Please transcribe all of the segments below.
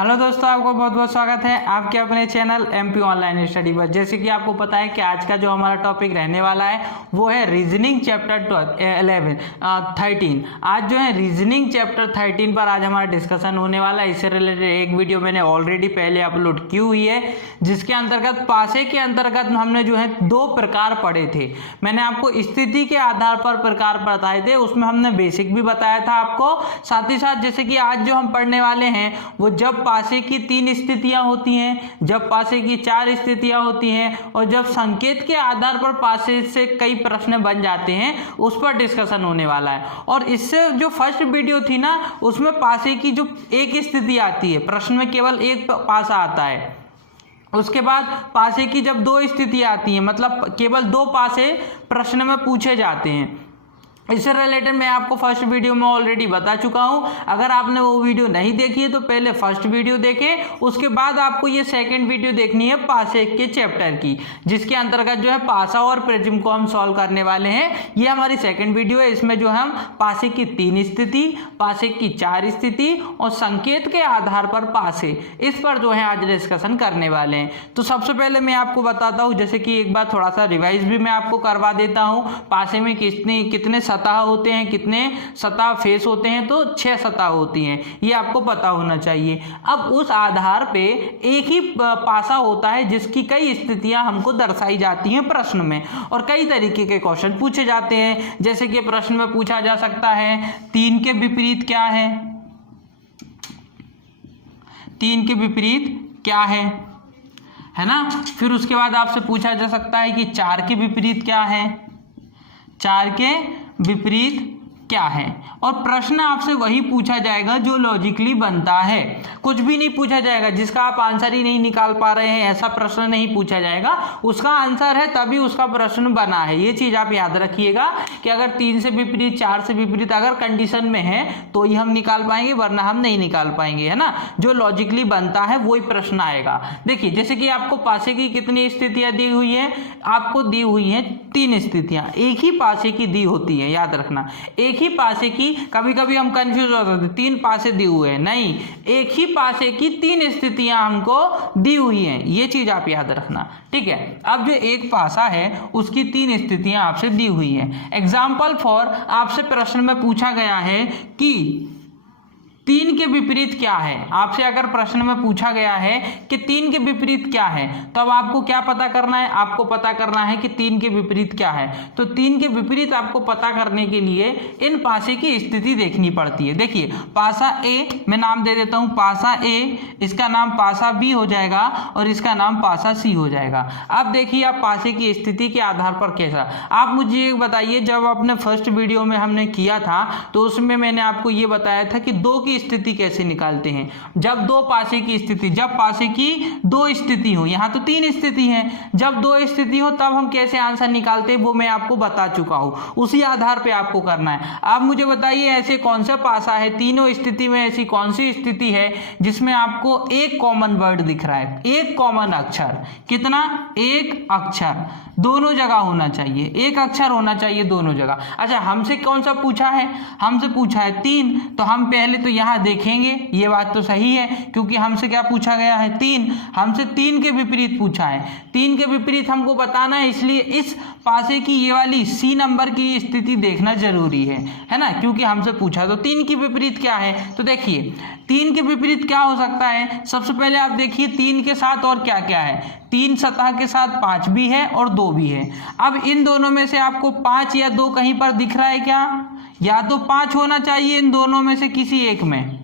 Hello दोस्तों, आपको बहुत बहुत स्वागत है आपके अपने चैनल एमपी ऑनलाइन स्टडी पर। जैसे कि आपको पता है कि आज का जो हमारा टॉपिक रहने वाला है वो है रीजनिंग चैप्टर 13। आज जो है रीजनिंग चैप्टर 13 पर आज हमारा डिस्कशन होने वाला है। इससे रिलेटेड एक वीडियो मैंने ऑलरेडी पहले अपलोड की हुई है, जिसके अंतर्गत पासे के अंतर्गत हमने जो है 2 प्रकार पढ़े थे। मैंने आपको स्थिति के आधार पर प्रकार बताए थे, उसमें हमने बेसिक भी बताया था आपको। साथ ही साथ जैसे कि आज जो हम पढ़ने वाले हैं वो जब पासे की 3 स्थितियां होती हैं, जब पासे की 4 स्थितियां होती हैं और जब संकेत के आधार पर पासे से कई प्रश्न बन जाते हैं, उस पर डिस्कशन होने वाला है। और इससे जो फर्स्ट वीडियो थी ना, उसमें पासे की जो एक स्थिति आती है, प्रश्न में केवल एक पासा आता है। उसके बाद पासे की जब 2 स्थिति आती हैं, मतलब केवल 2 पासे प्रश्न में पूछे जाते हैं। इससे रिलेटेड मैं आपको फर्स्ट वीडियो में ऑलरेडी बता चुका हूं। अगर आपने वो वीडियो नहीं देखी है तो पहले फर्स्ट वीडियो देखें, उसके बाद आपको ये सेकंड वीडियो देखनी है पासे के चैप्टर की, जिसके अंतर्गत जो है पासा और प्रिज्म को हम सॉल्व करने वाले हैं। ये हमारी सेकंड वीडियो है। इसमें जो हम पासे की 3 स्थिति, पासे की 4 स्थिति और संकेत के आधार पर पासे, इस पर जो है आज डिस्कशन करने वाले हैं। तो सबसे पहले मैं आपको बताता हूँ, जैसे कि एक बार थोड़ा सा रिवाइज भी मैं आपको करवा देता हूँ। पासे में कितने सतह होते हैं, कितने सतह फेस होते हैं, तो 6 सतह होती हैं, ये आपको पता होना चाहिए। अब उस आधार पे एक ही पासा होता है जिसकी कई स्थितियां हमको दर्शाई जाती हैं प्रश्न में, और कई तरीके के क्वेश्चन पूछे जाते हैं। जैसे कि प्रश्न में पूछा जा सकता है 3 के विपरीत क्या है, 3 के विपरीत क्या है ना। फिर उसके बाद आपसे पूछा जा सकता है कि 4 के विपरीत क्या है, 4 के विपरीत क्या है। और प्रश्न आपसे वही पूछा जाएगा जो लॉजिकली बनता है, कुछ भी नहीं पूछा जाएगा जिसका आप आंसर ही नहीं निकाल पा रहे हैं, ऐसा प्रश्न नहीं पूछा जाएगा। उसका आंसर है तभी उसका प्रश्न बना है। ये चीज आप याद रखिएगा कि अगर 3 से विपरीत, 4 से विपरीत अगर कंडीशन में है तो ही हम निकाल पाएंगे, वरना हम नहीं निकाल पाएंगे, है ना। जो लॉजिकली बनता है वही प्रश्न आएगा। देखिए, जैसे कि आपको पासे की कितनी स्थितियां दी हुई है, आपको दी हुई है 3 स्थितियां, एक ही पासे की दी होती है, याद रखना। एक ही पासे की, कभी कभी हम कंफ्यूज हो जाते हैं 3 पासे दिए हुए हैं, नहीं, एक ही पासे की 3 स्थितियां हमको दी हुई हैं, ये चीज आप याद रखना, ठीक है। अब जो एक पासा है उसकी 3 स्थितियां आपसे दी हुई हैं। एग्जाम्पल फॉर, आपसे प्रश्न में पूछा गया है कि 3 के विपरीत क्या है। आपसे अगर प्रश्न में पूछा गया है कि 3 के विपरीत क्या है, तो अब आपको क्या पता करना है, आपको पता करना है कि 3 के विपरीत क्या है। तो 3 के विपरीत आपको पता करने के लिए इन पासे की स्थिति देखनी पड़ती है। देखिए, पासा ए, मैं नाम दे देता हूं पासा ए, इसका नाम पासा बी हो जाएगा और इसका नाम पासा सी हो जाएगा। अब देखिए, आप पासे की स्थिति के आधार पर कैसा, आप मुझे ये बताइए, जब अपने फर्स्ट वीडियो में हमने किया था तो उसमें मैंने आपको ये बताया था कि 2 की स्थिति कैसे निकालते हैं। जब 2 पासे की स्थिति, जब पासे की 2 स्थिति हो, यहां तो 3 स्थिति है, जब 2 स्थिति हो तब हम कैसे आंसर निकालते हैं वो मैं आपको बता चुका हूं। उसी आधार पे आपको करना है। आप मुझे बताइए, ऐसे कौन सा पासा है, तीनों स्थिति में ऐसी कौन सी स्थिति है जिसमें आपको एक कॉमन वर्ड दिख रहा है, एक कॉमन अक्षर, कितना, एक अक्षर दोनों जगह होना चाहिए, एक अक्षर होना चाहिए दोनों जगह। अच्छा, हमसे कौन सा पूछा है, हमसे पूछा है 3, तो हम पहले तो यहां देखेंगे, ये बात तो सही है, क्योंकि हमसे क्या पूछा गया है, 3, हमसे 3 के विपरीत पूछा है। 3 के विपरीत हमको बताना है, इसलिए इस पासे की ये वाली सी नंबर की स्थिति देखना जरूरी है ना, क्योंकि हमसे पूछा। तो 3 के विपरीत क्या है, तो देखिए 3 के विपरीत क्या हो सकता है। सबसे पहले आप देखिए 3 के साथ और क्या क्या है, 3 सतह के साथ 5 भी है और 2 भी है। अब इन दोनों में से आपको 5 या 2 कहीं पर दिख रहा है क्या, या तो 5 होना चाहिए इन दोनों में से किसी एक में,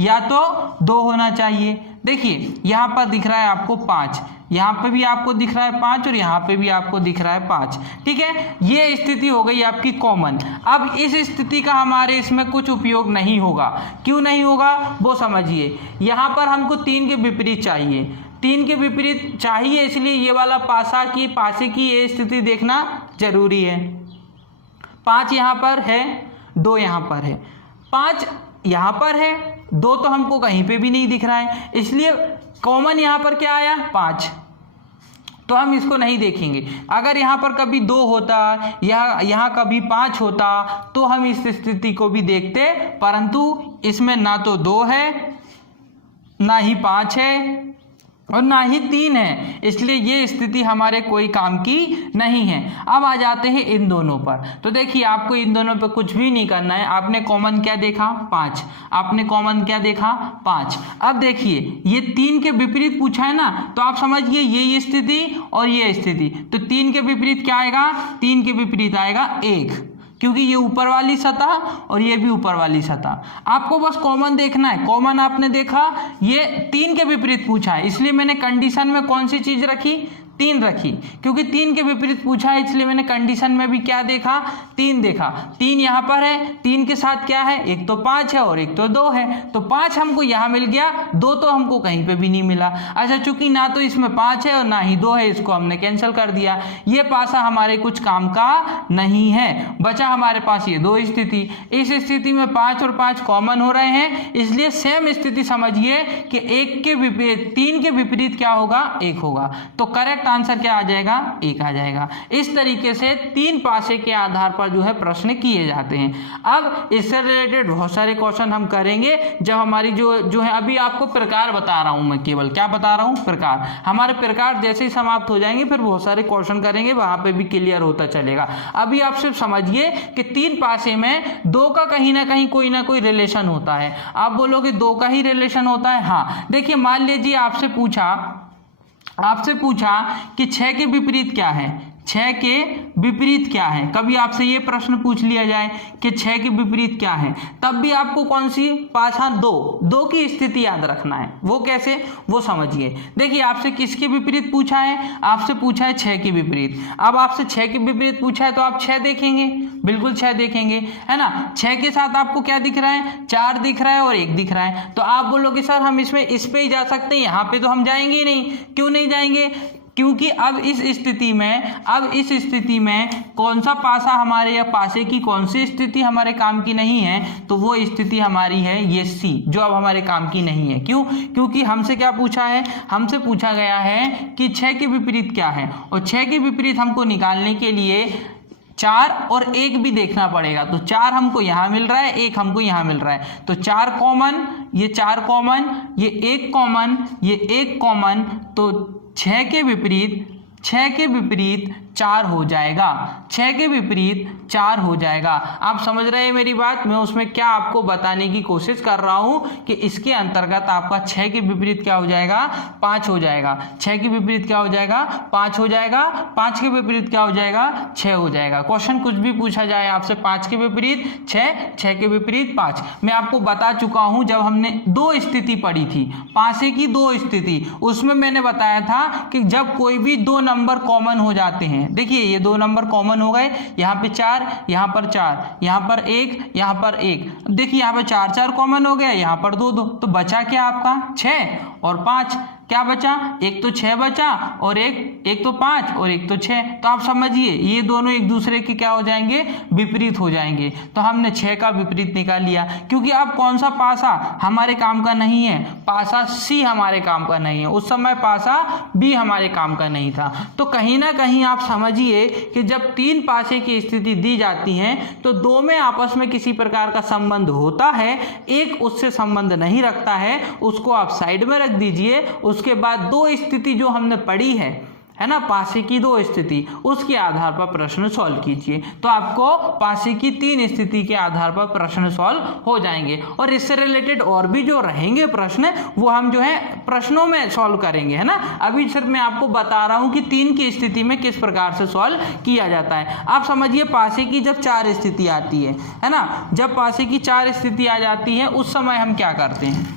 या तो 2 होना चाहिए। देखिए, यहां पर दिख रहा है आपको 5, यहां पे भी आपको दिख रहा है 5 और यहां पे भी आपको दिख रहा है 5, ठीक है। ये स्थिति हो गई आपकी कॉमन। अब इस स्थिति का हमारे इसमें कुछ उपयोग नहीं होगा। क्यों नहीं होगा वो समझिए। यहां पर हमको 3 के विपरीत चाहिए, 3 के विपरीत चाहिए, इसलिए ये वाला पासे की ये स्थिति देखना जरूरी है। 5 यहां पर है, 2 यहां पर है, 5 यहां पर है, 2 तो हमको कहीं पे भी नहीं दिख रहा है, इसलिए कॉमन यहां पर क्या आया, 5, तो हम इसको नहीं देखेंगे। अगर यहाँ पर कभी 2 होता या यहाँ कभी 5 होता तो हम इस स्थिति को भी देखते, परंतु इसमें ना तो 2 है ना ही 5 है और ना ही 3 है, इसलिए ये स्थिति हमारे कोई काम की नहीं है। अब आ जाते हैं इन दोनों पर। तो देखिए आपको इन दोनों पर कुछ भी नहीं करना है। आपने कॉमन क्या देखा? 5। आपने कॉमन क्या देखा? 5। अब देखिए ये 3 के विपरीत पूछा है ना, तो आप समझिए ये स्थिति और ये स्थिति, तो 3 के विपरीत क्या आएगा? 3 के विपरीत आएगा 1, क्योंकि ये ऊपर वाली सतह और ये भी ऊपर वाली सतह। आपको बस कॉमन देखना है। कॉमन आपने देखा, ये 3 के विपरीत पूछा है, इसलिए मैंने कंडीशन में कौन सी चीज रखी? 3 रखी, क्योंकि 3 के विपरीत पूछा है, इसलिए मैंने कंडीशन में भी क्या देखा? 3 देखा। 3 यहाँ पर है, 3 के साथ क्या है? एक तो 5 है और एक तो 2 है, तो 5 हमको यहाँ मिल गया, 2 तो हमको कहीं पे भी नहीं मिला। अच्छा, चूंकि ना तो इसमें 5 है और ना ही 2 है, इसको हमने कैंसिल कर दिया। ये पासा हमारे कुछ काम का नहीं है। बचा हमारे पास ये 2 स्थिति। इस स्थिति में 5 और 5 कॉमन हो रहे हैं, इसलिए सेम स्थिति समझिए कि 1 के विपरीत 3 के विपरीत क्या होगा? 1 होगा। तो करेक्ट आंसर क्या आ जाएगा? 1 आ जाएगा। इस तरीके से 3 पासे के आधार पर जो है प्रश्न किए जाते हैं। अब इससे रिलेटेड बहुत सारे क्वेश्चन हम करेंगे जब हमारी जो है, अभी आपको प्रकार बता रहा हूं मैं, केवल क्या बता रहा हूं? प्रकार। हमारे प्रकार जैसे ही समाप्त हो जाएंगे फिर बहुत सारे क्वेश्चन करेंगे, वहां पे भी क्लियर होता चलेगा। अभी आप सिर्फ समझिए कि 3 पासे में 2 का कहीं ना कहीं कोई ना कोई रिलेशन होता है। आप बोलोगे 2 का ही रिलेशन होता है? हाँ, देखिए मान लीजिए आपसे पूछा कि 6 के विपरीत क्या है? 6 के विपरीत क्या है? कभी आपसे ये प्रश्न पूछ लिया जाए कि 6 के विपरीत क्या है, तब भी आपको कौन सी पासा? 2 की स्थिति याद रखना है। वो कैसे? वो समझिए। देखिए आपसे किसके विपरीत पूछा है? आपसे पूछा है 6 के विपरीत। अब आपसे 6 के विपरीत पूछा है तो आप 6 देखेंगे, बिल्कुल 6 देखेंगे, है ना। 6 के साथ आपको क्या दिख रहा है? 4 दिख रहा है और 1 दिख रहा है। तो आप बोलोगे सर हम इसमें इस पे ही जा सकते हैं, यहाँ पे तो हम जाएंगे ही नहीं। क्यों नहीं जाएंगे? क्योंकि अब इस स्थिति में कौन सा पासा हमारे, या पासे की कौन सी स्थिति हमारे काम की नहीं है? तो वो स्थिति हमारी है ये सी, जो अब हमारे काम की नहीं है। क्यों? क्योंकि हमसे क्या पूछा है? हमसे पूछा गया है कि 6 के विपरीत क्या है, और 6 के विपरीत हमको निकालने के लिए 4 और 1 भी देखना पड़ेगा। तो 4 हमको यहाँ मिल रहा है, 1 हमको यहाँ मिल रहा है, तो 4 कॉमन, ये 4 कॉमन, ये 1 कॉमन, ये 1 कॉमन, तो 6 के विपरीत 4 हो जाएगा। 6 के विपरीत 4 हो जाएगा। आप समझ रहे हैं मेरी बात? मैं उसमें क्या आपको बताने की कोशिश कर रहा हूं कि इसके अंतर्गत आपका 6 के विपरीत क्या हो जाएगा? 5 हो जाएगा। 6 के विपरीत क्या हो जाएगा? 5 हो जाएगा। 5 के विपरीत क्या हो जाएगा? 6 हो जाएगा। क्वेश्चन कुछ भी पूछा जाए आपसे, 5 के विपरीत 6, 6 के विपरीत 5। मैं आपको बता चुका हूं, जब हमने 2 स्थिति पढ़ी थी, पासे की 2 स्थिति, उसमें मैंने बताया था कि जब कोई भी 2 नंबर कॉमन हो जाते हैं, देखिए ये 2 नंबर कॉमन हो गए, यहाँ पे 4, यहाँ पर 4, यहाँ पर 1, यहाँ पर 1, देखिए यहाँ पे 4 कॉमन हो गया, यहाँ पर 2, तो बचा क्या आपका? 6 और 5। क्या बचा? एक तो 6 बचा और एक तो 5 और एक तो 6। तो आप समझिए ये दोनों एक दूसरे के क्या हो जाएंगे? विपरीत हो जाएंगे। तो हमने 6 का विपरीत निकाल लिया, क्योंकि अब कौन सा पासा हमारे काम का नहीं है? पासा सी हमारे काम का नहीं है। उस समय पासा बी हमारे काम का नहीं था। तो कहीं ना कहीं आप समझिए कि जब 3 पासे की स्थिति दी जाती है तो 2 में आपस में किसी प्रकार का संबंध होता है, एक उससे संबंध नहीं रखता है, उसको आप साइड में रख दीजिए। उसके बाद 2 स्थिति जो हमने पढ़ी है ना, पासे की 2 स्थिति, उसके आधार पर प्रश्न सॉल्व कीजिए, तो आपको पासे की 3 स्थिति के आधार पर प्रश्न सॉल्व हो जाएंगे। और इससे रिलेटेड और भी जो रहेंगे प्रश्न, वो हम जो है प्रश्नों में सॉल्व करेंगे, है ना। अभी सिर्फ मैं आपको बता रहा हूं कि 3 की स्थिति में किस प्रकार से सॉल्व किया जाता है। आप समझिए पासे की जब 4 स्थिति आती है ना, जब पासे की 4 स्थिति आ जाती है उस समय हम क्या करते हैं?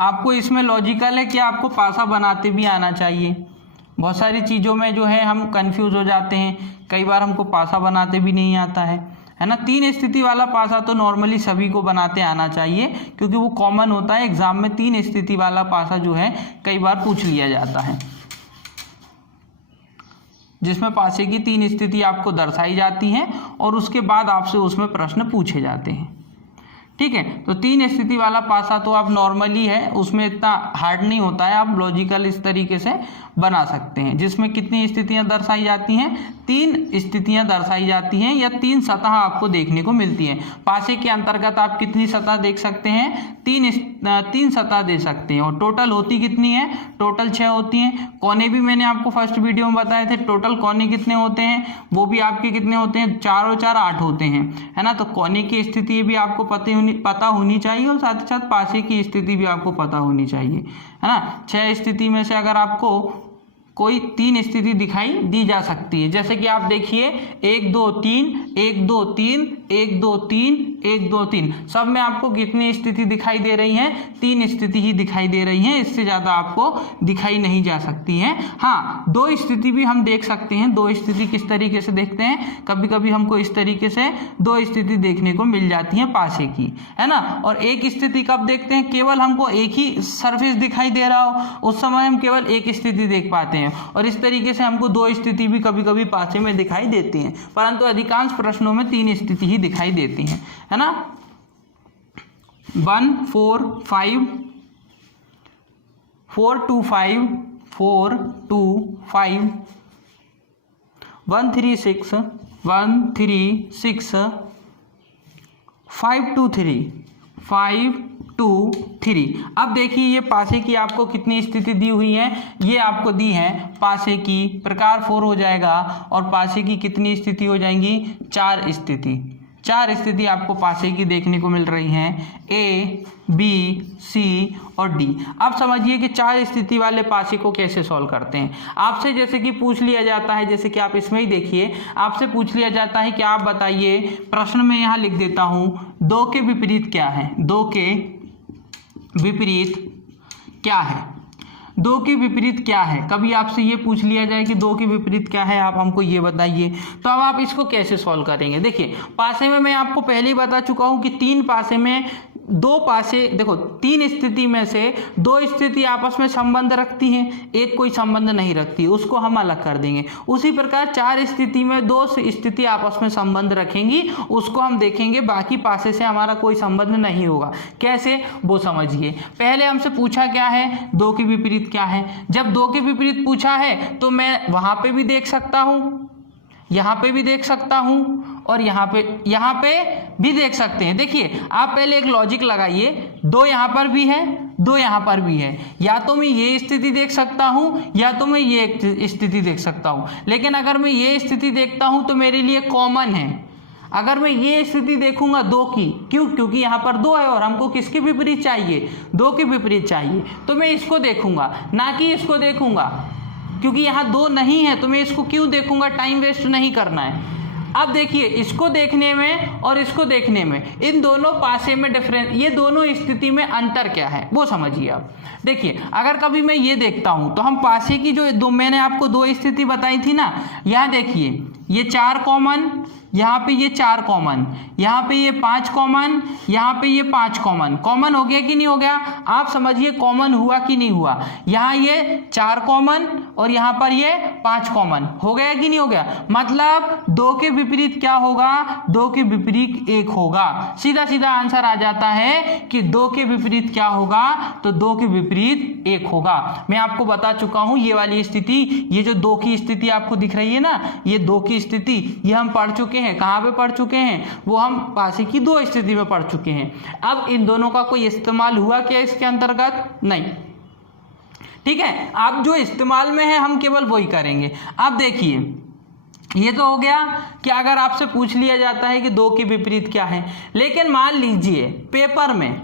आपको इसमें लॉजिकल है कि आपको पासा बनाते भी आना चाहिए। बहुत सारी चीज़ों में जो है हम कंफ्यूज हो जाते हैं, कई बार हमको पासा बनाते भी नहीं आता है ना। 3 स्थिति वाला पासा तो नॉर्मली सभी को बनाते आना चाहिए, क्योंकि वो कॉमन होता है। एग्जाम में 3 स्थिति वाला पासा जो है कई बार पूछ लिया जाता है, जिसमें पासे की 3 स्थिति आपको दर्शाई जाती हैं और उसके बाद आपसे उसमें प्रश्न पूछे जाते हैं। ठीक है। तो 3 स्थिति वाला पासा तो आप नॉर्मली है, उसमें इतना हार्ड नहीं होता है, आप लॉजिकल इस तरीके से बना सकते हैं, जिसमें कितनी स्थितियां दर्शाई जाती हैं, 3 स्थितियां दर्शाई जाती हैं या 3 सतह आपको देखने को मिलती हैं। पासे के अंतर्गत आप कितनी सतह देख सकते हैं, 3 सतह दे सकते हैं, और टोटल होती कितनी है, टोटल 6 होती हैं। कोने भी मैंने आपको फर्स्ट वीडियो में बताए थे, टोटल कोने कितने होते हैं, वो भी आपके कितने होते हैं, 4 और 4 8 होते हैं, है ना। तो कोने की स्थिति भी आपको पता होनी चाहिए, और साथ ही साथ पासे की स्थिति भी आपको पता होनी चाहिए, है ना। 6 स्थिति में से अगर आपको कोई 3 स्थिति दिखाई दी जा सकती है, जैसे कि आप देखिए 1 2 3 1 2 3 1 2 3 1 2 3, सब में आपको कितनी स्थिति दिखाई दे रही हैं, 3 स्थिति ही दिखाई दे रही हैं, इससे ज़्यादा आपको दिखाई नहीं जा सकती हैं। हाँ, 2 स्थिति भी हम देख सकते हैं। 2 स्थिति किस तरीके से देखते हैं, कभी कभी हमको इस तरीके से 2 स्थिति देखने को मिल जाती हैं पासे की, है ना। और एक स्थिति कब देखते हैं, केवल हमको एक ही सरफेस दिखाई दे रहा हो, उस समय हम केवल एक स्थिति देख पाते हैं, और इस तरीके से हमको 2 स्थिति भी कभी कभी पासे में दिखाई देती हैं, परंतु अधिकांश प्रश्नों में 3 स्थिति ही दिखाई देती हैं, है ना। 1 4 5 4 2 5 4 2 5 1 3 6 1 3 6 5 2 3 5 2 3। अब देखिए ये पासे की आपको कितनी स्थिति दी हुई है, ये आपको दी है पासे की, प्रकार 4 हो जाएगा, और पासे की कितनी स्थिति हो जाएंगी, 4 स्थिति। 4 स्थिति आपको पासे की देखने को मिल रही हैं, ए बी सी और डी। अब समझिए कि 4 स्थिति वाले पासे को कैसे सॉल्व करते हैं। आपसे जैसे कि पूछ लिया जाता है, जैसे कि आप इसमें ही देखिए, आपसे पूछ लिया जाता है कि आप बताइए, प्रश्न में यहाँ लिख देता हूँ, 2 के विपरीत क्या है, 2 के विपरीत क्या है, 2 के विपरीत क्या है। कभी आपसे ये पूछ लिया जाए कि 2 के विपरीत क्या है, आप हमको ये बताइए, तो अब आप इसको कैसे सॉल्व करेंगे। देखिए पासे में मैं आपको पहले ही बता चुका हूँ कि 3 पासे में 2 पासे, देखो 3 स्थिति में से 2 स्थिति आपस में संबंध रखती हैं, एक कोई संबंध नहीं रखती, उसको हम अलग कर देंगे। उसी प्रकार 4 स्थिति में 2 स्थिति आपस में संबंध रखेंगी, उसको हम देखेंगे, बाकी पासे से हमारा कोई संबंध नहीं होगा। कैसे, वो समझिए। पहले हमसे पूछा क्या है, 2 के विपरीत क्या है। जब 2 के विपरीत पूछा है तो मैं वहां पे भी देख सकता हूं, यहाँ पे भी देख सकता हूं, और यहाँ पे भी देख सकते हैं। देखिए आप पहले एक लॉजिक लगाइए, 2 यहाँ पर भी है, 2 यहाँ पर भी है, या तो मैं ये स्थिति देख सकता हूँ या तो मैं ये स्थिति देख सकता हूँ। लेकिन अगर मैं ये स्थिति देखता हूँ तो मेरे लिए कॉमन है। अगर मैं ये स्थिति देखूंगा 2 की, क्योंकि यहाँ पर 2 है और हमको किसके विपरीत चाहिए, 2 के विपरीत चाहिए, तो मैं इसको देखूंगा, ना कि इसको देखूंगा, क्योंकि यहाँ 2 नहीं है तो मैं इसको क्यों देखूंगा, टाइम वेस्ट नहीं करना है। अब देखिए इसको देखने में और इसको देखने में, इन दोनों पासे में डिफरेंस, ये दोनों स्थिति में अंतर क्या है वो समझिए आप। देखिए अगर कभी मैं ये देखता हूं तो हम पासे की जो मैंने आपको 2 स्थिति बताई थी ना, यहाँ देखिए ये 4 कॉमन, यहाँ पे ये 4 कॉमन, यहाँ पे ये 5 कॉमन, यहाँ पे ये 5 कॉमन। कॉमन हो गया कि नहीं हो गया, आप समझिए कॉमन हुआ कि नहीं हुआ। यहाँ ये 4 कॉमन और यहाँ पर ये 5 कॉमन हो गया कि नहीं हो गया। मतलब 2 के विपरीत क्या होगा, 2 के विपरीत 1 होगा। सीधा सीधा आंसर आ जाता है कि 2 के विपरीत क्या होगा, तो 2 के विपरीत 1 होगा। मैं आपको बता चुका हूं ये वाली स्थिति, ये जो 2 की स्थिति आपको दिख रही है ना, ये 2 की स्थिति, ये हम पढ़ चुके हैं। कहां पे पढ़ चुके हैं, वो हम पासे की 2 स्थिति में पढ़ चुके हैं। अब इन दोनों का कोई इस्तेमाल हुआ क्या इसके अंतर्गत, नहीं। ठीक है, अब जो इस्तेमाल में है हम केवल वही करेंगे। अब देखिए ये तो हो गया कि अगर आपसे पूछ लिया जाता है कि 2 के विपरीत क्या है। लेकिन मान लीजिए पेपर में,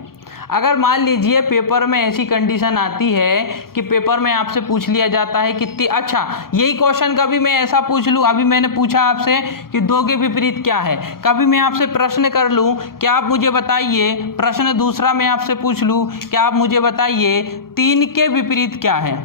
अगर मान लीजिए पेपर में ऐसी कंडीशन आती है कि पेपर में आपसे पूछ लिया जाता है कि अच्छा यही क्वेश्चन कभी मैं ऐसा पूछ लूँ, अभी मैंने पूछा आपसे कि 2 के विपरीत क्या है, कभी मैं आपसे प्रश्न कर लूँ क्या आप मुझे बताइए, प्रश्न दूसरा मैं आपसे पूछ लूँ क्या आप मुझे बताइए 3 के विपरीत क्या है।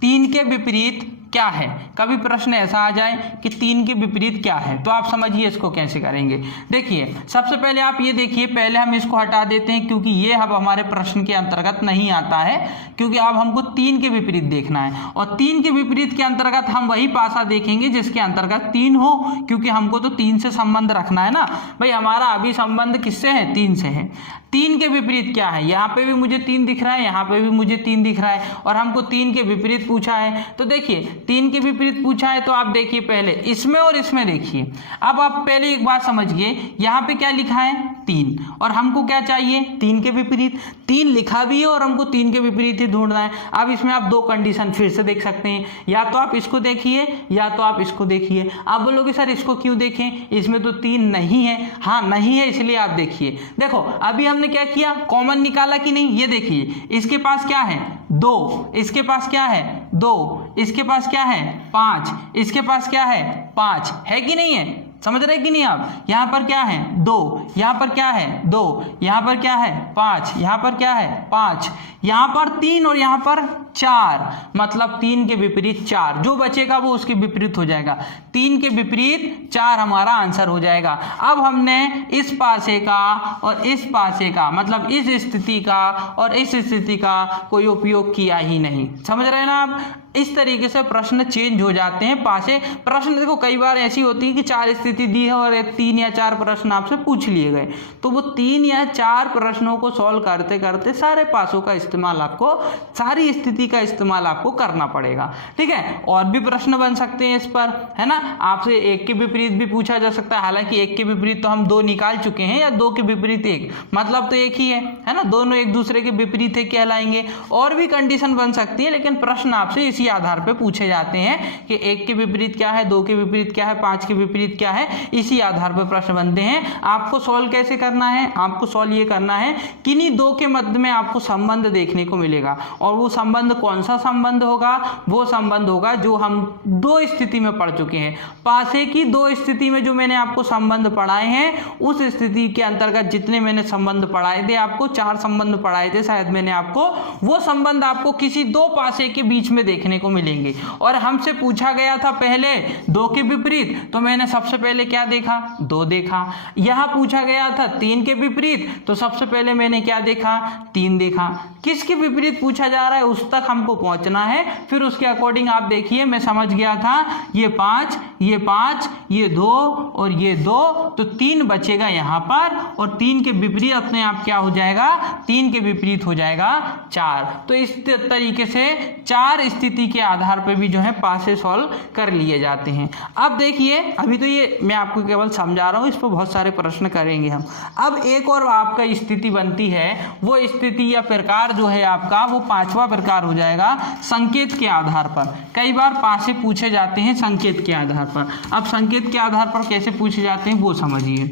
3 के विपरीत क्या है। कभी प्रश्न ऐसा आ जाए कि 3 के विपरीत क्या है, तो आप समझिए इसको कैसे करेंगे। देखिए सबसे पहले आप ये देखिए, पहले हम इसको हटा देते हैं क्योंकि ये अब हमारे प्रश्न के अंतर्गत नहीं आता है, क्योंकि अब हमको 3 के विपरीत देखना है और 3 के विपरीत के अंतर्गत हम वही पासा देखेंगे जिसके अंतर्गत 3 हो, क्योंकि हमको तो 3 से संबंध रखना है ना भाई। हमारा अभी संबंध किससे है, 3 से है। 3 के विपरीत क्या है, यहाँ पे भी मुझे 3 दिख रहा है, यहाँ पे भी मुझे 3 दिख रहा है और हमको 3 के विपरीत पूछा है। तो देखिए 3 के विपरीत पूछा है तो आप देखिए पहले इसमें और इसमें देखिए। अब आप पहले एक बात समझिए, यहाँ पे क्या लिखा है 3 और हमको क्या चाहिए 3 के विपरीत। 3 लिखा भी है और हमको 3 के विपरीत ही ढूंढना है। अब इसमें आप 2 कंडीशन फिर से देख सकते हैं, या तो आप इसको देखिए या तो आप इसको देखिए। आप बोलोगे सर इसको क्यों देखें, इसमें तो 3 नहीं है। हाँ नहीं है, इसलिए आप देखिए। देखो अभी हमने क्या किया, कॉमन निकाला कि नहीं। ये देखिए इसके पास क्या है 2, इसके पास क्या है 2, इसके पास क्या है 5, इसके पास क्या है 5, है कि नहीं है। समझ रहे कि नहीं आप। यहाँ पर क्या है 2, यहाँ पर क्या है 2, यहाँ पर क्या है 5, यहाँ पर क्या है 5, यहाँ पर 3 और यहाँ पर 4, मतलब 3 के विपरीत 4। जो बचेगा वो उसके विपरीत हो जाएगा। 3 के विपरीत 4 हमारा आंसर हो जाएगा। अब हमने इस पासे का और इस पासे का, मतलब इस स्थिति का और इस स्थिति का कोई उपयोग किया ही नहीं। समझ रहे हैं ना आप। इस तरीके से प्रश्न चेंज हो जाते हैं पासे। प्रश्न देखो कई बार ऐसी होती है कि 4 स्थिति दी है और 3 या 4 प्रश्न आपसे पूछ लिए गए, तो वो 3 या 4 प्रश्नों को सॉल्व करते करते सारे पासों का इस्तेमाल आपको, सारी स्थिति का इस्तेमाल आपको करना पड़ेगा। ठीक है, और भी प्रश्न बन सकते हैं इस पर, है ना। आपसे 1 के विपरीत भी पूछा जा सकता है, हालांकि 1 के विपरीत तो हम 2 निकाल चुके हैं, या 2 के विपरीत 1, मतलब तो एक ही है ना। दोनों एक दूसरे के विपरीत है कहलाएंगे। और भी कंडीशन बन सकती है, लेकिन प्रश्न आपसे इसी आधार पर पूछे जाते हैं कि 1 के विपरीत क्या है, 2 के विपरीत क्या है, 5 के विपरीत क्या है। इसी आधार पर प्रश्न बनते हैं। आपको सॉल्व कैसे करना है, आपको सॉल्व ये करना है कि इन्हीं 2 के मध्य में आपको संबंध देखने को मिलेगा। और वो संबंध कौन सा संबंध होगा, वो संबंध होगा जो हम 2 स्थिति में पढ़ चुके हैं। पासे की 2 स्थिति में जो मैंने आपको संबंध पढ़ाए हैं, उस स्थिति के अंतर्गत जितने मैंने संबंध पढ़ाए थे, आपको 4 संबंध पढ़ाए थे शायद मैंने आपको, वो संबंध आपको किसी 2 पासे के बीच में देखने को मिलेंगे। और हमसे पूछा गया था पहले 2 के विपरीत, तो मैंने सबसे पहले क्या देखा 2 देखा। यहां पूछा गया था 3 के विपरीत, तो सबसे पहले मैंने क्या देखा 3 देखा। किसके विपरीत पूछा जा रहा है उस तक हमको पहुंचना है, फिर उसके अकॉर्डिंग आप देखिए। मैं समझ गया था ये 5, ये 5, ये 2 और ये 2, तो 3 बचेगा यहां पर, और 3 के विपरीत अपने आप क्या हो जाएगा, 3 के विपरीत हो जाएगा 4। तो इस तरीके से 4 स्थिति के आधार पर भी जो है पासे सॉल्व कर लिए जाते हैं। अब देखिए, अभी तो ये मैं आपको केवल समझा रहा हूं, इस पर बहुत सारे प्रश्न करेंगे हम। अब एक और आपका स्थिति बनती है, वो स्थिति या प्रकार जो है आपका, वो 5वां प्रकार हो जाएगा संकेत के आधार पर। कई बार पासे पूछे जाते हैं संकेत के आधार पर। अब संकेत के आधार पर कैसे पूछे जाते हैं वो समझिए,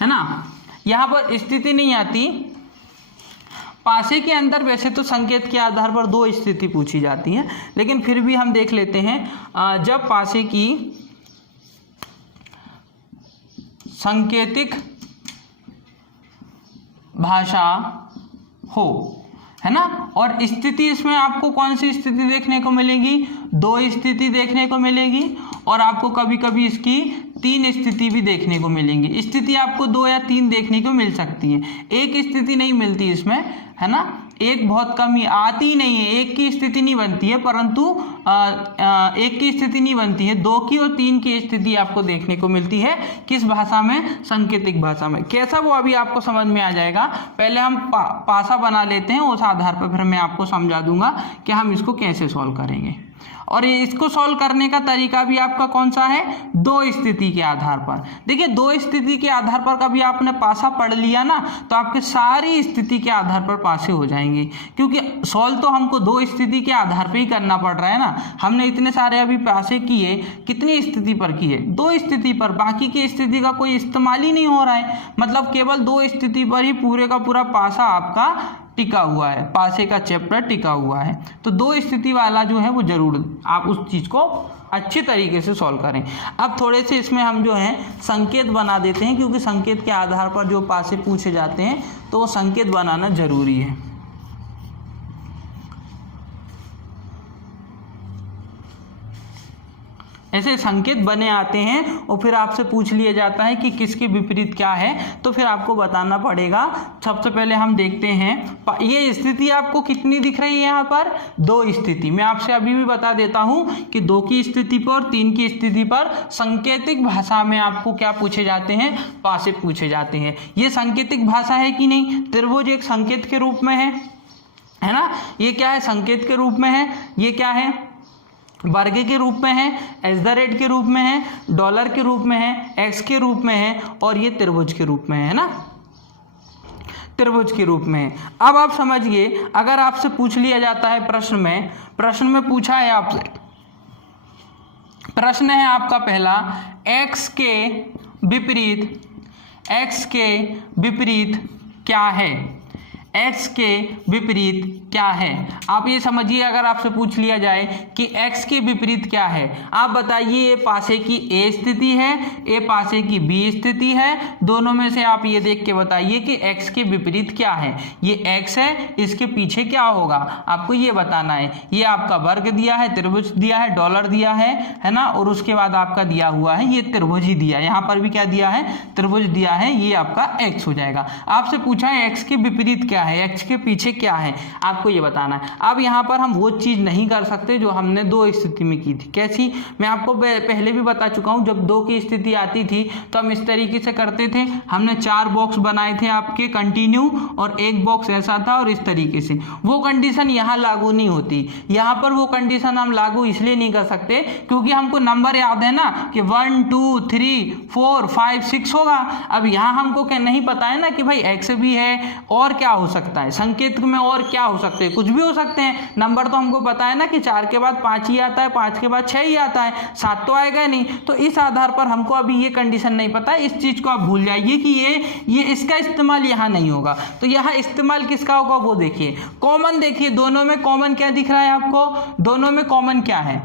है ना। यहां पर स्थिति नहीं आती, पासे के अंदर वैसे तो संकेत के आधार पर 2 स्थिति पूछी जाती हैं, लेकिन फिर भी हम देख लेते हैं। जब पासे की सांकेतिक भाषा हो, है ना, और स्थिति इसमें आपको कौन सी स्थिति देखने को मिलेगी, 2 स्थिति देखने को मिलेगी, और आपको कभी कभी इसकी 3 स्थिति भी देखने को मिलेंगी। स्थिति आपको 2 या 3 देखने को मिल सकती है, एक स्थिति नहीं मिलती इसमें, है ना। एक बहुत कम ही आती नहीं है, एक की स्थिति नहीं बनती है, परंतु एक की स्थिति नहीं बनती है, 2 की और 3 की स्थिति आपको देखने को मिलती है। किस भाषा में, सांकेतिक भाषा में। कैसा, वो अभी आपको समझ में आ जाएगा। पहले हम पासा बना लेते हैं, उस आधार पर फिर मैं आपको समझा दूंगा कि हम इसको कैसे सॉल्व करेंगे। और इसको सॉल्व करने का तरीका भी आपका कौन सा है, 2 स्थिति के आधार पर। देखिए 2 स्थिति के आधार पर कभी आपने पासा पढ़ लिया ना, तो आपके सारी स्थिति के आधार पर पासे हो जाएंगे, क्योंकि सॉल्व तो हमको 2 स्थिति के आधार पर ही करना पड़ रहा है ना। हमने इतने सारे अभी पासे किए, कितनी स्थिति पर किए, 2 स्थिति पर, बाकी की स्थिति का कोई इस्तेमाल ही नहीं हो रहा है। मतलब केवल 2 स्थिति पर ही पूरे का पूरा पासा आपका टिका हुआ है, पासे का चैप्टर टिका हुआ है। तो 2 स्थिति वाला जो है वो जरूर आप उस चीज को अच्छी तरीके से सॉल्व करें। अब थोड़े से इसमें हम जो है संकेत बना देते हैं, क्योंकि संकेत के आधार पर जो पासे पूछे जाते हैं तो वो संकेत बनाना जरूरी है। ऐसे संकेत बने आते हैं और फिर आपसे पूछ लिया जाता है कि किसके विपरीत क्या है, तो फिर आपको बताना पड़ेगा। सबसे पहले हम देखते हैं ये स्थिति आपको कितनी दिख रही है यहाँ पर, 2 स्थिति। मैं आपसे अभी भी बता देता हूँ कि 2 की स्थिति पर और 3 की स्थिति पर सांकेतिक भाषा में आपको क्या पूछे जाते हैं, पासे पूछे जाते हैं। ये सांकेतिक भाषा है कि नहीं, त्रिभुज एक संकेत के रूप में है ना, ये क्या है, संकेत के रूप में है, ये क्या है, वर्ग के रूप में है, @ के रूप में है, डॉलर के रूप में है, एक्स के रूप में है, और ये त्रिभुज के रूप में है ना, त्रिभुज के रूप में है। अब आप समझिए, अगर आपसे पूछ लिया जाता है प्रश्न में पूछा है आपसे, प्रश्न है आपका पहला, x के विपरीत क्या है, x के विपरीत क्या है। आप ये समझिए, अगर आपसे पूछ लिया जाए कि x के विपरीत क्या है, आप बताइए ये पासे की A स्थिति है, ये पासे की B स्थिति है, दोनों में से आप ये देख के बताइए कि x के विपरीत क्या है। ये x है, इसके पीछे क्या होगा, आपको ये बताना है। ये आपका वर्ग दिया है, त्रिभुज दिया है, डॉलर दिया है ना, और उसके बाद आपका दिया हुआ है ये त्रिभुज ही दिया है, यहाँ पर भी क्या दिया है, त्रिभुज दिया है, ये आपका x हो जाएगा। आपसे पूछा है x के विपरीत क्या है, x के पीछे क्या है, आपको ये बताना है। अब यहाँ पर हम वो चीज़ नहीं कर सकते जो हमने 2 स्थिति में की थी। कैसी, मैं आपको पहले भी बता चुका हूँ, जब 2 की स्थिति आती थी तो हम इस तरीके से करते थे, हमने 4 बॉक्स बनाए थे आपके कंटिन्यू, और 1 बॉक्स ऐसा था, और इस तरीके से। वो कंडीशन यहाँ लागू नहीं होती, यहाँ पर वो कंडीशन हम लागू इसलिए नहीं कर सकते क्योंकि हमको नंबर याद है ना कि 1 2 3 4 5 6 होगा। अब यहाँ हमको क्या नहीं पता है ना कि भाई x भी है, और क्या हो सकता है संकेत में, और क्या हो सकते हैं, कुछ भी हो सकते हैं। नंबर तो हमको पता है ना कि 4 के बाद 5 ही आता है, 5 के बाद 6 ही आता है, 7 तो आएगा नहीं। तो इस आधार पर हमको अभी ये कंडीशन नहीं पता, इस चीज़ को आप भूल जाइए कि ये इसका इस्तेमाल यहाँ नहीं होगा। तो यहाँ इस्तेमाल किसका होगा वो देखिए, कॉमन देखिए, दोनों में कॉमन क्या दिख रहा है आपको, दोनों में कॉमन क्या है,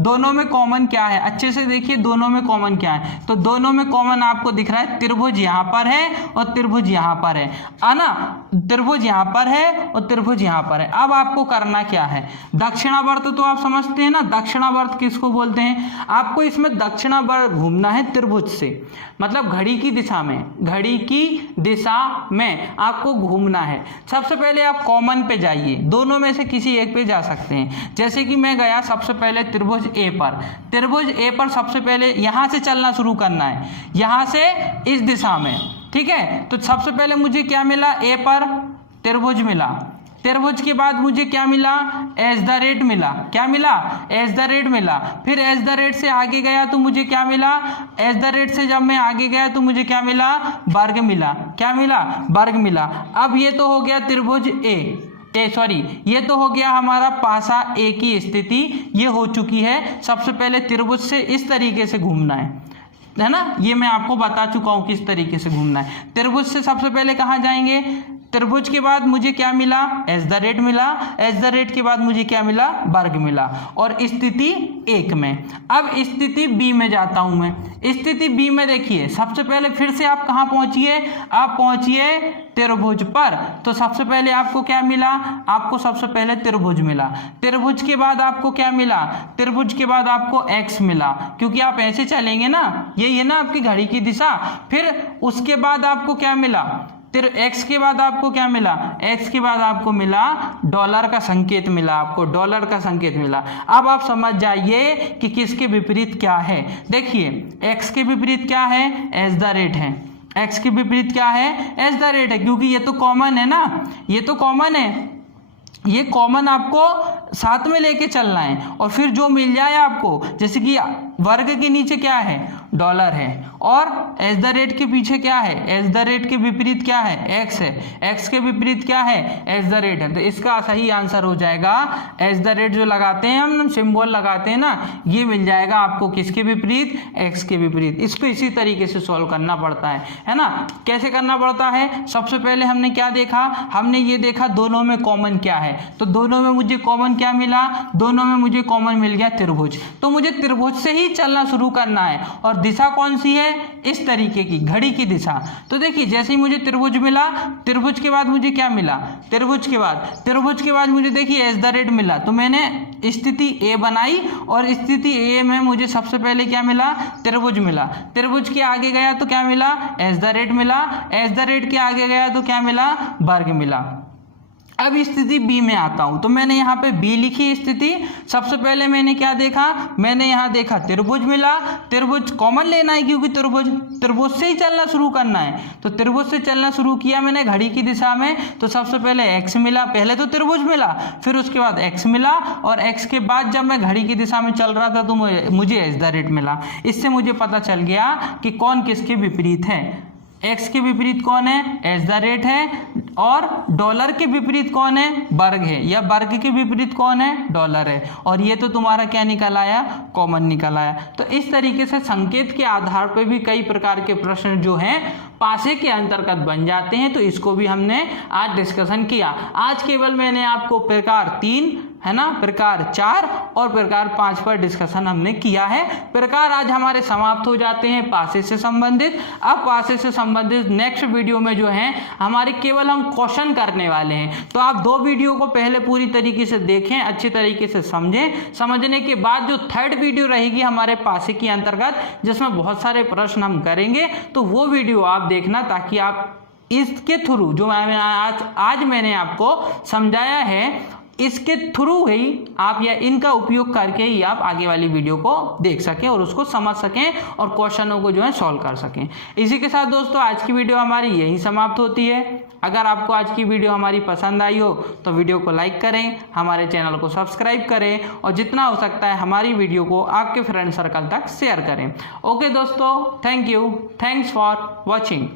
दोनों में कॉमन क्या है, अच्छे से देखिए दोनों में कॉमन क्या है। तो दोनों में कॉमन आपको दिख रहा है, त्रिभुज यहाँ पर है और त्रिभुज यहाँ पर है ना, त्रिभुज यहाँ पर है और त्रिभुज यहाँ पर है। अब आपको करना क्या है, दक्षिणावर्त तो आप समझते हैं ना, दक्षिणावर्त किसको बोलते हैं, आपको इसमें दक्षिणावर्त घूमना है त्रिभुज से, मतलब घड़ी की दिशा में, घड़ी की दिशा में आपको घूमना है। सबसे पहले आप कॉमन पे जाइए, दोनों में से किसी एक पे जा सकते हैं। जैसे कि मैं गया सबसे पहले त्रिभुज A पर, त्रिभुज A पर सबसे पहले यहाँ से चलना शुरू करना है, यहाँ से इस दिशा में, ठीक है। तो सबसे पहले मुझे क्या मिला, A पर त्रिभुज मिला, त्रिभुज के बाद मुझे क्या मिला, @ मिला, क्या मिला, @ मिला। फिर @ से आगे गया तो मुझे क्या मिला, @ से जब मैं आगे गया तो मुझे क्या मिला, वर्ग मिला, क्या मिला, वर्ग मिला। अब ये तो हो गया त्रिभुज ये तो हो गया हमारा पासा A की स्थिति, ये हो चुकी है। सबसे पहले त्रिभुज से इस तरीके से घूमना है ना, ये मैं आपको बता चुका हूँ किस तरीके से घूमना है। त्रिभुज से सबसे पहले कहाँ जाएंगे, त्रिभुज के बाद मुझे क्या मिला, @ मिला, @ के बाद मुझे क्या मिला, वर्ग मिला, और स्थिति 1 में। अब स्थिति B में जाता हूं मैं, स्थिति B में देखिए सबसे पहले फिर से आप कहाँ पहुंचिए, आप पहुंचिए त्रिभुज पर। तो सबसे पहले आपको क्या मिला, आपको सबसे पहले त्रिभुज मिला, त्रिभुज के बाद आपको क्या मिला, त्रिभुज के बाद आपको x मिला, क्योंकि आप ऐसे चलेंगे ना, यही है ना आपकी घड़ी की दिशा। फिर उसके बाद आपको क्या मिला, x के बाद आपको क्या मिला, x के बाद आपको मिला डॉलर का संकेत मिला, आपको डॉलर का संकेत मिला। अब आप समझ जाइए कि किसके विपरीत क्या है। देखिए x के विपरीत क्या है, @ है, x के विपरीत क्या है, @ है, क्योंकि ये तो कॉमन है ना, ये तो कॉमन है, ये कॉमन आपको साथ में लेके चलना है। और फिर जो मिल जाए आपको, जैसे कि वर्ग के नीचे क्या है, डॉलर है, और @ के पीछे क्या है, @ के विपरीत क्या है, x है, x के विपरीत क्या है, @ है। तो इसका सही आंसर हो जाएगा @ जो लगाते हैं हम सिंबल लगाते हैं ना, ये मिल जाएगा आपको किसके विपरीत, x के विपरीत। इसको इसी तरीके से सॉल्व करना पड़ता है ना। कैसे करना पड़ता है, सबसे पहले हमने क्या देखा, हमने ये देखा दोनों में कॉमन क्या है। तो दोनों में मुझे कॉमन क्या मिला, दोनों में मुझे कॉमन मिल गया त्रिभुज। तो मुझे त्रिभुज से ही चलना शुरू करना है। और दिशा कौन सी है, इस तरीके की, घड़ी की दिशा। तो देखिए जैसे ही मुझे त्रिभुज मिला, त्रिभुज के बाद मुझे क्या मिला, त्रिभुज के बाद मुझे देखिए एज द रेट मिला। तो मैंने स्थिति ए बनाई और स्थिति ए में मुझे सबसे पहले क्या मिला, त्रिभुज मिला। त्रिभुज के आगे गया तो क्या मिला, एज द रेट मिला। एज द रेट के आगे गया तो क्या मिला, वर्ग मिला। अब स्थिति बी में आता हूं, तो मैंने यहाँ पे बी लिखी स्थिति। सबसे पहले मैंने क्या देखा, मैंने यहाँ देखा त्रिभुज मिला। त्रिभुज कॉमन लेना है क्योंकि त्रिभुज से ही चलना शुरू करना है। तो त्रिभुज से चलना शुरू किया मैंने घड़ी की दिशा में। तो सबसे पहले एक्स मिला, पहले तो त्रिभुज मिला, फिर उसके बाद एक्स मिला, और एक्स के बाद जब मैं घड़ी की दिशा में चल रहा था तो मुझे एज द रेट मिला। इससे मुझे पता चल गया कि कौन किसके विपरीत है। एक्स के विपरीत कौन है, एज द रेट है, और डॉलर के विपरीत कौन है, वर्ग है, या वर्ग के विपरीत कौन है, डॉलर है। और ये तो तुम्हारा क्या निकल आया, कॉमन निकल आया। तो इस तरीके से संकेत के आधार पर भी कई प्रकार के प्रश्न जो हैं पासे के अंतर्गत बन जाते हैं। तो इसको भी हमने आज डिस्कशन किया। आज केवल मैंने आपको प्रकार 3 है ना, प्रकार 4 और प्रकार 5 पर डिस्कशन हमने किया है। प्रकार आज हमारे समाप्त हो जाते हैं पासे से संबंधित। अब पासे से संबंधित नेक्स्ट वीडियो में जो है हमारे केवल हम क्वेश्चन करने वाले हैं। तो आप 2 वीडियो को पहले पूरी तरीके से देखें, अच्छी तरीके से समझें। समझने के बाद जो 3rd वीडियो रहेगी हमारे पासे के अंतर्गत, जिसमें बहुत सारे प्रश्न हम करेंगे, तो वो वीडियो आप देखना, ताकि आप इसके थ्रू जो आज मैंने आपको समझाया है, इसके थ्रू ही आप या इनका उपयोग करके ही आप आगे वाली वीडियो को देख सकें और उसको समझ सकें और क्वेश्चनों को जो है सॉल्व कर सकें। इसी के साथ दोस्तों आज की वीडियो हमारी यहीं समाप्त होती है। अगर आपको आज की वीडियो हमारी पसंद आई हो तो वीडियो को लाइक करें, हमारे चैनल को सब्सक्राइब करें, और जितना हो सकता है हमारी वीडियो को आपके फ्रेंड सर्कल तक शेयर करें। ओके दोस्तों, thank you, thanks for watching.